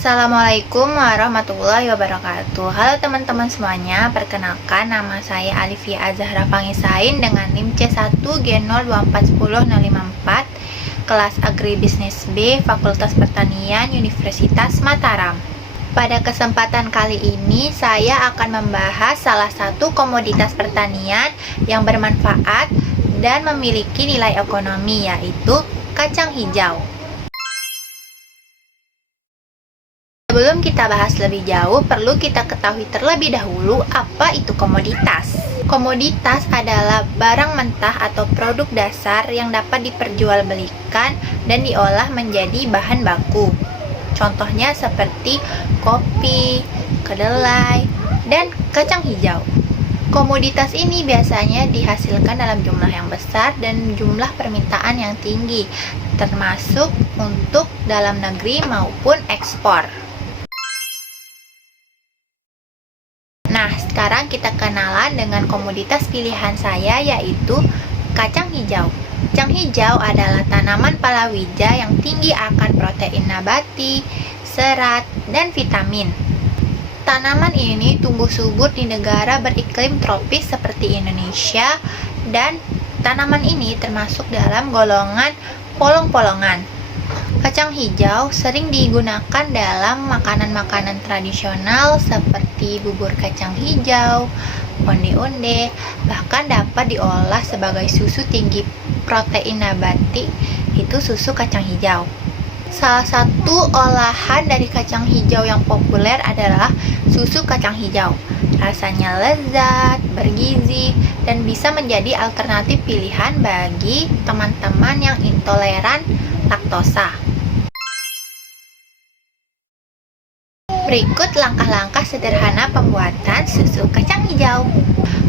Assalamualaikum warahmatullahi wabarakatuh. Halo teman-teman semuanya, perkenalkan nama saya Alifia Azahra Pangisain dengan NIM C1G02410054, kelas Agribisnis B, Fakultas Pertanian, Universitas Mataram. Pada kesempatan kali ini saya akan membahas salah satu komoditas pertanian yang bermanfaat dan memiliki nilai ekonomi, yaitu kacang hijau. Sebelum kita bahas lebih jauh, perlu kita ketahui terlebih dahulu apa itu komoditas. Komoditas adalah barang mentah atau produk dasar yang dapat diperjualbelikan dan diolah menjadi bahan baku. Contohnya seperti kopi, kedelai, dan kacang hijau. Komoditas ini biasanya dihasilkan dalam jumlah yang besar dan jumlah permintaan yang tinggi, termasuk untuk dalam negeri maupun ekspor. Nah, sekarang kita kenalan dengan komoditas pilihan saya, yaitu kacang hijau. Kacang hijau adalah tanaman palawija yang tinggi akan protein nabati, serat, dan vitamin. Tanaman ini tumbuh subur di negara beriklim tropis seperti Indonesia, dan tanaman ini termasuk dalam golongan polong-polongan. Kacang hijau sering digunakan dalam makanan-makanan tradisional seperti bubur kacang hijau, onde-onde, bahkan dapat diolah sebagai susu tinggi protein nabati, itu susu kacang hijau. Salah satu olahan dari kacang hijau yang populer adalah susu kacang hijau. Rasanya lezat, bergizi, dan bisa menjadi alternatif pilihan bagi teman-teman yang intoleran laktosa. Berikut langkah-langkah sederhana pembuatan susu kacang hijau.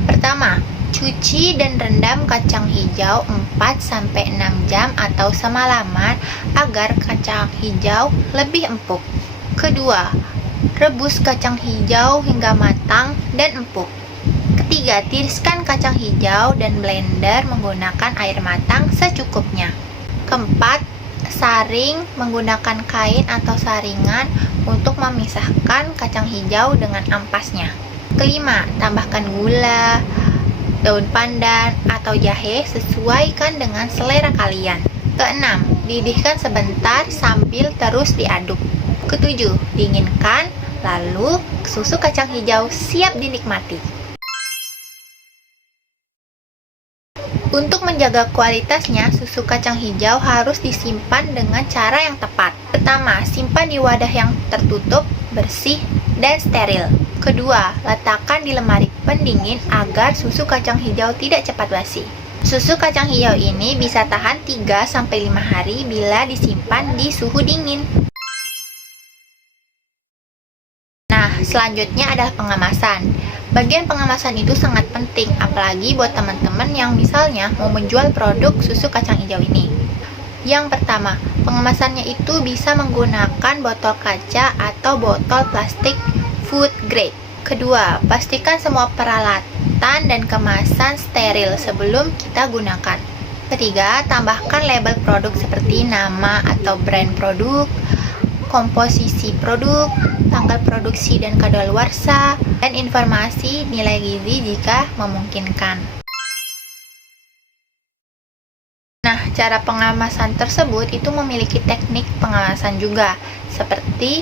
Pertama, cuci dan rendam kacang hijau 4-6 jam atau semalaman agar kacang hijau lebih empuk. Kedua, rebus kacang hijau hingga matang dan empuk. Ketiga, tiriskan kacang hijau dan blender menggunakan air matang secukupnya. Keempat, saring menggunakan kain atau saringan untuk memisahkan kacang hijau dengan ampasnya. Kelima, tambahkan gula, daun pandan, atau jahe sesuaikan dengan selera kalian. Keenam, didihkan sebentar sambil terus diaduk. Ketujuh, dinginkan, lalu susu kacang hijau siap dinikmati. Untuk menjaga kualitasnya, susu kacang hijau harus disimpan dengan cara yang tepat. Pertama, simpan di wadah yang tertutup, bersih, dan steril. Kedua, letakkan di lemari pendingin agar susu kacang hijau tidak cepat basi. Susu kacang hijau ini bisa tahan 3-5 hari bila disimpan di suhu dingin. Nah, selanjutnya adalah pengemasan. Bagian pengemasan itu sangat penting, apalagi buat teman-teman yang misalnya mau menjual produk susu kacang hijau ini. Yang pertama, pengemasannya itu bisa menggunakan botol kaca atau botol plastik food grade. Kedua, pastikan semua peralatan dan kemasan steril sebelum kita gunakan. Ketiga, tambahkan label produk seperti nama atau brand produk, komposisi produk, tanggal produksi dan kadaluarsa, dan informasi nilai gizi jika memungkinkan. Nah, cara pengemasan tersebut itu memiliki teknik pengemasan juga, seperti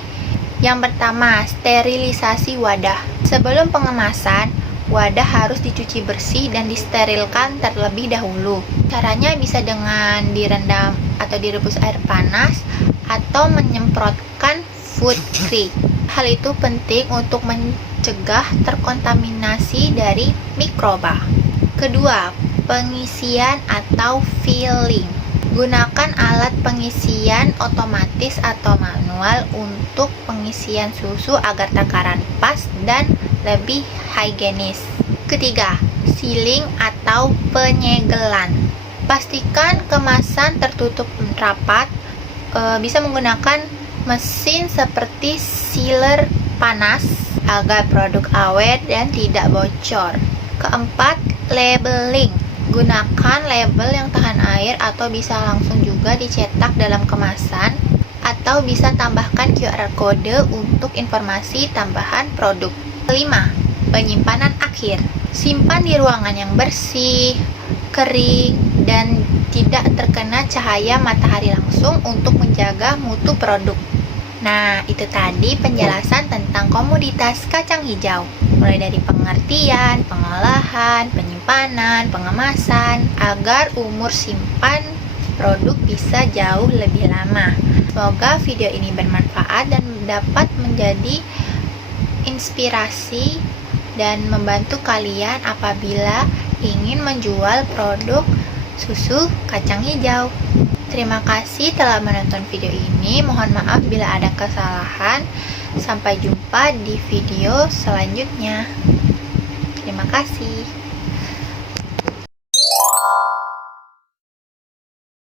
yang pertama, sterilisasi wadah. Sebelum pengemasan, wadah harus dicuci bersih dan disterilkan terlebih dahulu. Caranya bisa dengan direndam atau direbus air panas atau menyemprotkan food grade. Hal itu penting untuk mencegah terkontaminasi dari mikroba. Kedua, pengisian atau filling. Gunakan alat pengisian otomatis atau manual untuk pengisian susu agar takaran pas dan lebih higienis. Ketiga, sealing atau penyegelan. Pastikan kemasan tertutup rapat, bisa menggunakan mesin seperti sealer panas agar produk awet dan tidak bocor. Keempat, labeling. Gunakan label yang tahan air atau bisa langsung juga dicetak dalam kemasan atau atau bisa tambahkan QR kode untuk informasi tambahan produk. 5. Penyimpanan akhir. Simpan di ruangan yang bersih, kering, dan tidak terkena cahaya matahari langsung untuk menjaga mutu produk. Nah, itu tadi penjelasan tentang komoditas kacang hijau. Mulai dari pengertian, pengolahan, penyimpanan, pengemasan, agar umur simpan produk bisa jauh lebih lama. Semoga video ini bermanfaat dan dapat menjadi inspirasi dan membantu kalian apabila ingin menjual produk susu kacang hijau. Terima kasih telah menonton video ini. Mohon maaf bila ada kesalahan. Sampai jumpa di video selanjutnya. Terima kasih.